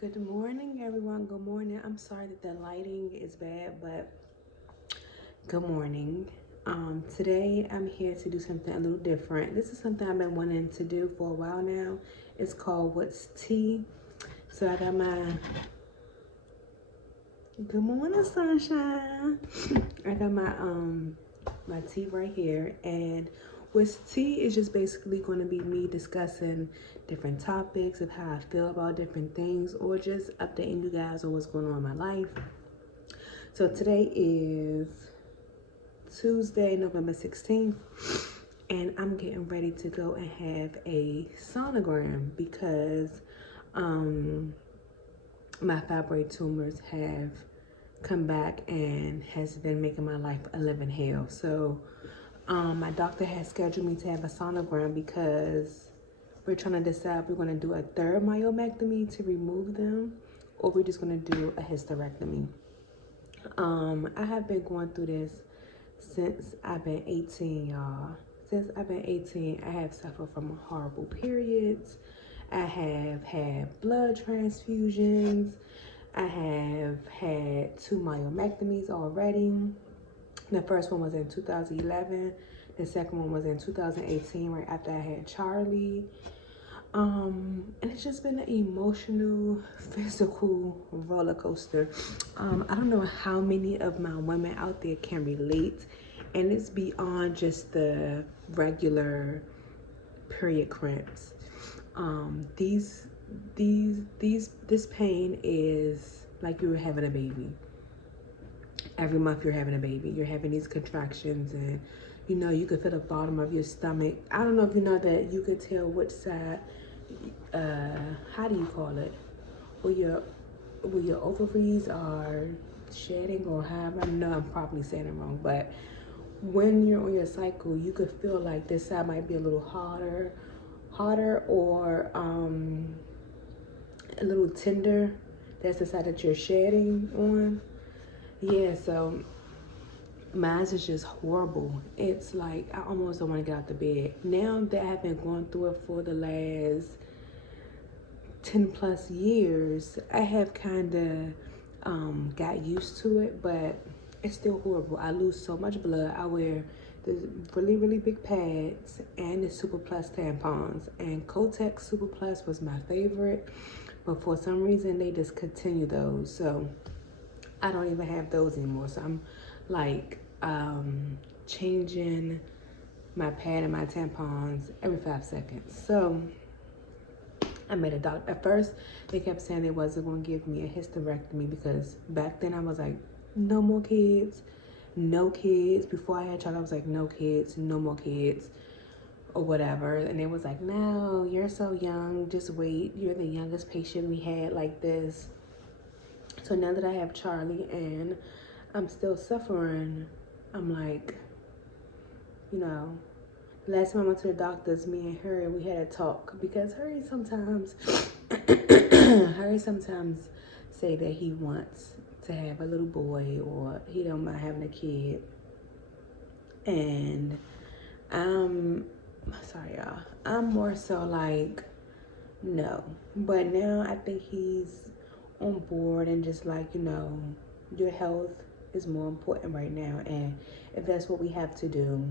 Good morning, everyone. Good morning. I'm sorry that the lighting is bad, but good morning. Today I'm here to do something a little different. This is something I've been wanting to do for a while now. It's called What's Tea. So I got my good morning, sunshine. I got my tea right here, and with tea is just basically going to be me discussing different topics of how I feel about different things, or just updating you guys on what's going on in my life. So today is Tuesday, November 16th, and I'm getting ready to go and have a sonogram because my fibroid tumors have come back and has been making my life a living hell. So my doctor has scheduled me to have a sonogram because we're trying to decide if we're going to do a third myomectomy to remove them, or we're just going to do a hysterectomy. I have been going through this since I've been 18, y'all. Since I've been 18, I have suffered from horrible periods. I have had blood transfusions. I have had 2 myomectomies already. The first one was in 2011. The second one was in 2018, right after I had Charlie. And it's just been an emotional, physical roller coaster. I don't know how many of my women out there can relate, and it's beyond just the regular period cramps. This pain is like you were having a baby. Every month you're having a baby. You're having these contractions, and you could feel the bottom of your stomach. I don't know if you know that you could tell which side, how do you call it? Will your ovaries are shedding, or however. I know I'm probably saying it wrong, but when you're on your cycle, you could feel like this side might be a little harder, or a little tender. That's the side that you're shedding on. Yeah, so mine is just horrible. It's like I almost don't want to get out the bed. Now that I've been going through it for the last 10 plus years, I have kind of got used to it, but it's still horrible. I lose so much blood. I wear the really, really big pads and the Super Plus tampons. And Kotex Super Plus was my favorite, but for some reason they discontinued those. So I don't even have those anymore. So I'm like changing my pad and my tampons every 5 seconds. So I made a doctor. At first, they kept saying they wasn't going to give me a hysterectomy because back then I was like, no more kids, no kids. Before I had child, I was like, no kids, no more kids, or whatever. And it was like, no, you're so young, just wait. You're the youngest patient we had like this. So now that I have Charlie and I'm still suffering, I'm like, you know, last time I went to the doctors, me and Harry, we had a talk because Harry sometimes, Harry sometimes say that he wants to have a little boy or he don't mind having a kid. And I'm sorry, y'all. I'm more so like, no. But now I think he's on board and just like, your health is more important right now. And if that's what we have to do,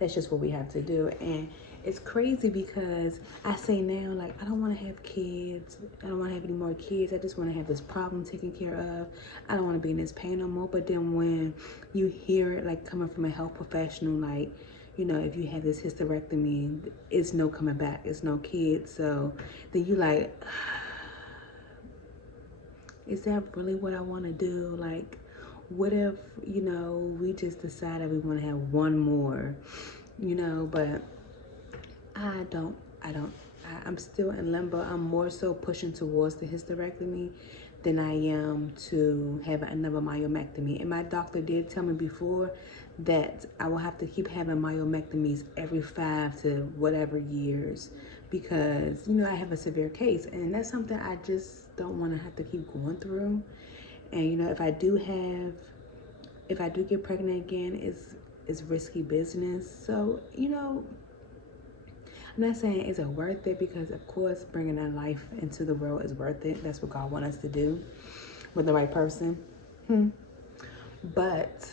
that's just what we have to do. And it's crazy because I say now, like, I don't want to have kids. I don't want to have any more kids. I just want to have this problem taken care of. I don't want to be in this pain no more. But then when you hear it, like, coming from a health professional, like, if you have this hysterectomy, it's no coming back. It's no kids. So then you like, is that really what I want to do? Like, what if, we just decided we want to have one more, but I don't, I'm still in limbo. I'm more so pushing towards the hysterectomy than I am to have another myomectomy. And my doctor did tell me before that I will have to keep having myomectomies every 5 to whatever years because, I have a severe case. And that's something I just don't want to have to keep going through. And, if I do get pregnant again, it's risky business. So, I'm not saying is it worth it, because of course bringing that life into the world is worth it. That's what God wants us to do with the right person. But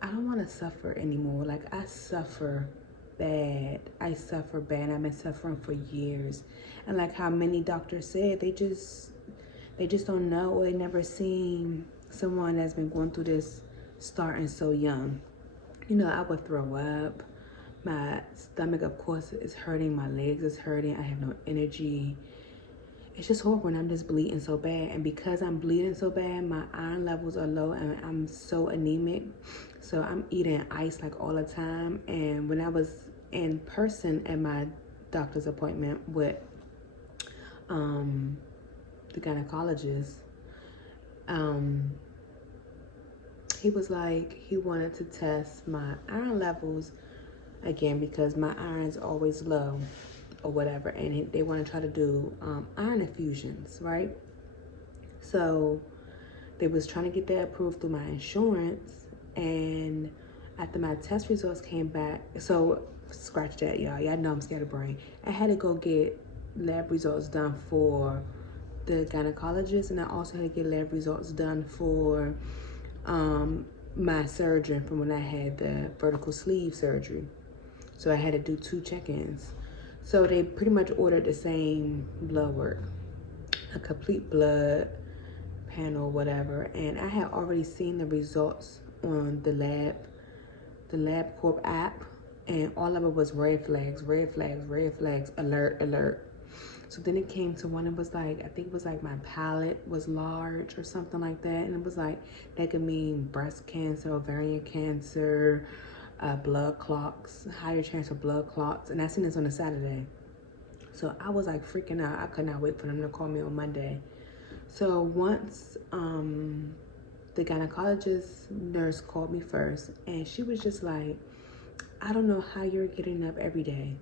I don't want to suffer anymore. Like, I suffer bad. I suffer bad. I've been suffering for years. And like how many doctors said, they just don't know, or they never seen someone that's been going through this starting so young. You know, I would throw up. My stomach, of course, is hurting. My legs is hurting. I have no energy. It's just horrible when I'm just bleeding so bad. And because I'm bleeding so bad, my iron levels are low and I'm so anemic. So I'm eating ice like all the time. And when I was in person at my doctor's appointment with the gynecologist, he was like, he wanted to test my iron levels again because my iron's always low or whatever, and they want to try to do iron infusions, right? So they was trying to get that approved through my insurance, and after my test results came back, so scratch that, y'all know I'm scatterbrained. I had to go get lab results done for the gynecologist, and I also had to get lab results done for my surgeon from when I had the vertical sleeve surgery. So I had to do 2 check-ins. So they pretty much ordered the same blood work, a complete blood panel, whatever. And I had already seen the results on the LabCorp app, and all of it was red flags, alert, alert. So then it came to one, it was like, I think it was like my palate was large or something like that. And it was like, that could mean breast cancer, ovarian cancer, blood clots, higher chance of blood clots. And I seen this on a Saturday. So I was like freaking out. I could not wait for them to call me on Monday. So once the gynecologist nurse called me first, and she was just like, I don't know how you're getting up every day.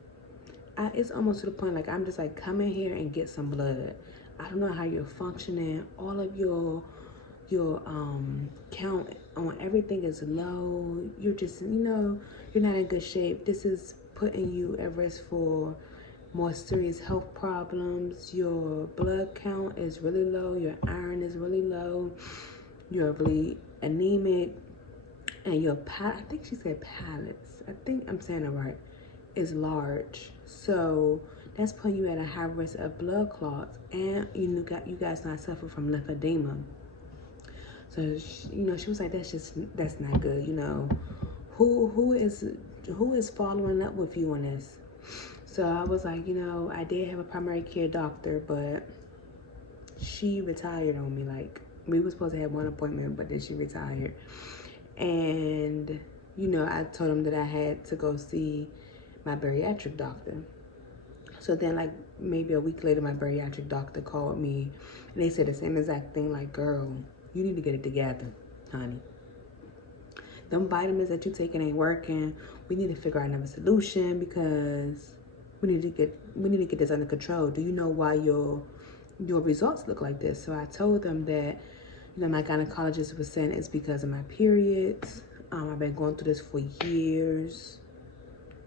It's almost to the point like I'm just like, come in here and get some blood. I don't know how you're functioning. All of your count on everything is low. You're just, you're not in good shape. This is putting you at risk for more serious health problems. Your blood count is really low. Your iron is really low. You're really anemic. And your I think she said palates. I think I'm saying it right. Is large. So that's putting you at a high risk of blood clots, and you guys not suffer from lymphedema. So she was like, that's not good. Who is following up with you on this? So I was like, I did have a primary care doctor, but she retired on me. Like, we were supposed to have one appointment, but then she retired. And I told him that I had to go see my bariatric doctor. So then, like, maybe a week later, my bariatric doctor called me, and they said the same exact thing, like, girl, you need to get it together, honey. Them vitamins that you taking ain't working. We need to figure out another solution, because we need to get this under control. Do you know why your results look like this? So I told them that, my gynecologist was saying it's because of my periods. I've been going through this for years.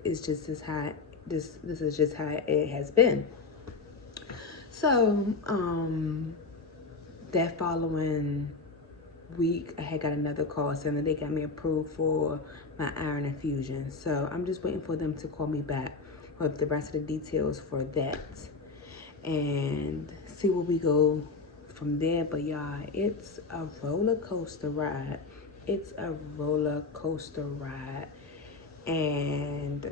It's just this is just how it has been. So that following week, I had got another call saying that they got me approved for my iron infusion. So I'm just waiting for them to call me back with the rest of the details for that and see where we go from there. But y'all, it's a roller coaster ride. It's a roller coaster ride. And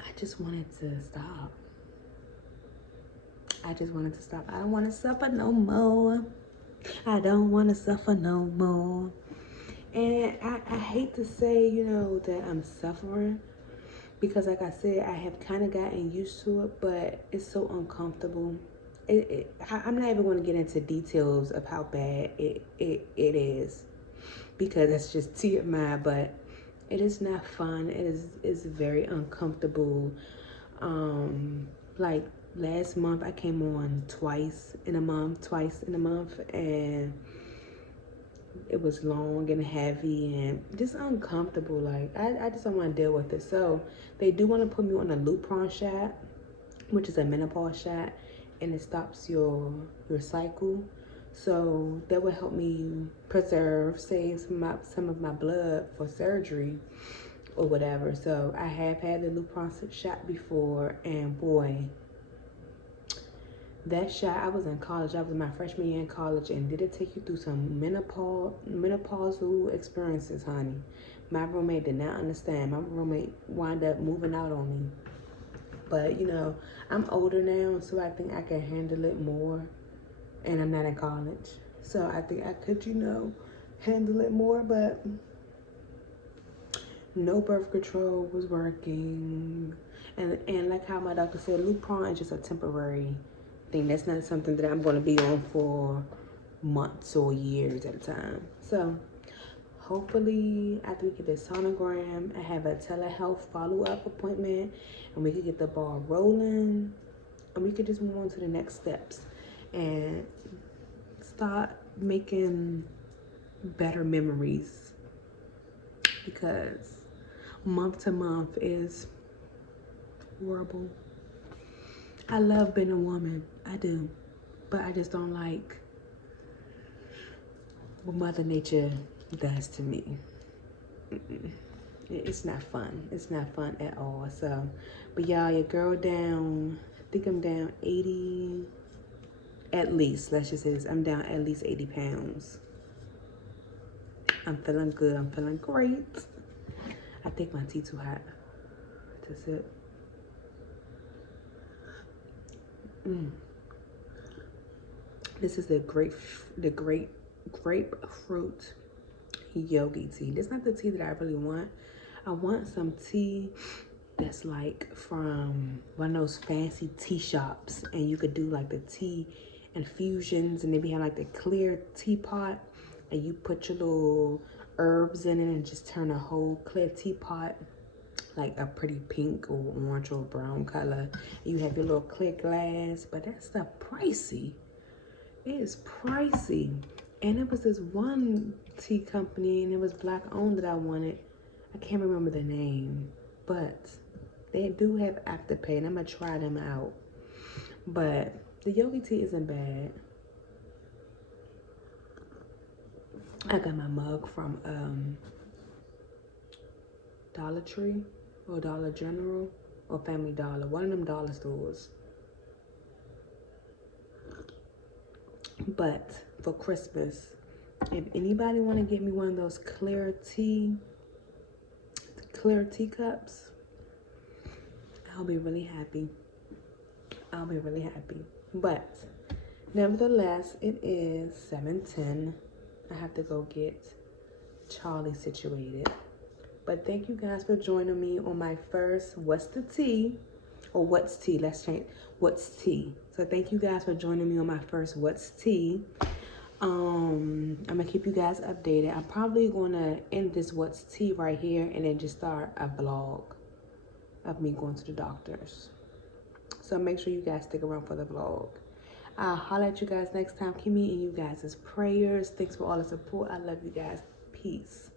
I just wanted to stop. I don't want to suffer no more. I don't want to suffer no more. And I hate to say, that I'm suffering, because like I said, I have kind of gotten used to it, but it's so uncomfortable. I'm not even going to get into details of how bad it is, because that's just TMI, but it is not fun. It's very uncomfortable. Like last month, I came on twice in a month, and it was long and heavy and just uncomfortable. Like, I just don't want to deal with it. So they do want to put me on a Lupron shot, which is a menopause shot, and it stops your cycle. So that will help me save some of my blood for surgery or whatever. So I have had the Lupron shot before, and boy, that shot, I was in college. I was in my freshman year in college, and did it take you through some menopausal experiences, honey? My roommate did not understand. My roommate wound up moving out on me. But, you know, I'm older now, so I think I can handle it more. And I'm not in college. So I think I could, you know, handle it more. But no birth control was working. And like how my doctor said, Lupron is just a temporary thing. That's not something that I'm going to be on for months or years at a time. So hopefully after we get this sonogram, I have a telehealth follow-up appointment, and we could get the ball rolling, and we could just move on to the next steps and start making better memories, because month to month is horrible. I love being a woman, I do, but I just don't like what Mother Nature does to me. It's not fun. It's not fun at all. So, but y'all, your girl down, I think I'm down 80, at least, let's just say this, I'm down at least 80 pounds. I'm feeling good. I'm feeling great. I think my tea too hot to sip. This is the grapefruit yogi tea. This is not the tea that I really want. I want some tea that's like from one of those fancy tea shops, and you could do like the tea infusions, and maybe have like the clear teapot, and you put your little herbs in it and just turn a whole clear teapot like a pretty pink or orange or brown color. You have your little clear glass, but that stuff pricey. It is pricey. And it was this one tea company, and it was Black owned, that I wanted. I can't remember the name, but they do have Afterpay, and I'm gonna try them out. But the yogi tea isn't bad. I got my mug from Dollar Tree or Dollar General or Family Dollar, one of them dollar stores. But for Christmas, if anybody want to get me one of those clear teacups, I'll be really happy. I'll be really happy. But nevertheless, it is 7:10. I have to go get Charlie situated. But thank you guys for joining me on my first What's the Tea? Or What's Tea? Let's change. What's Tea? So thank you guys for joining me on my first What's Tea. I'm gonna keep you guys updated. I'm probably gonna end this What's Tea right here and then just start a vlog of me going to the doctors. So make sure you guys stick around for the vlog. I'll holler at you guys next time. Keep me in you guys' prayers. Thanks for all the support. I love you guys. Peace.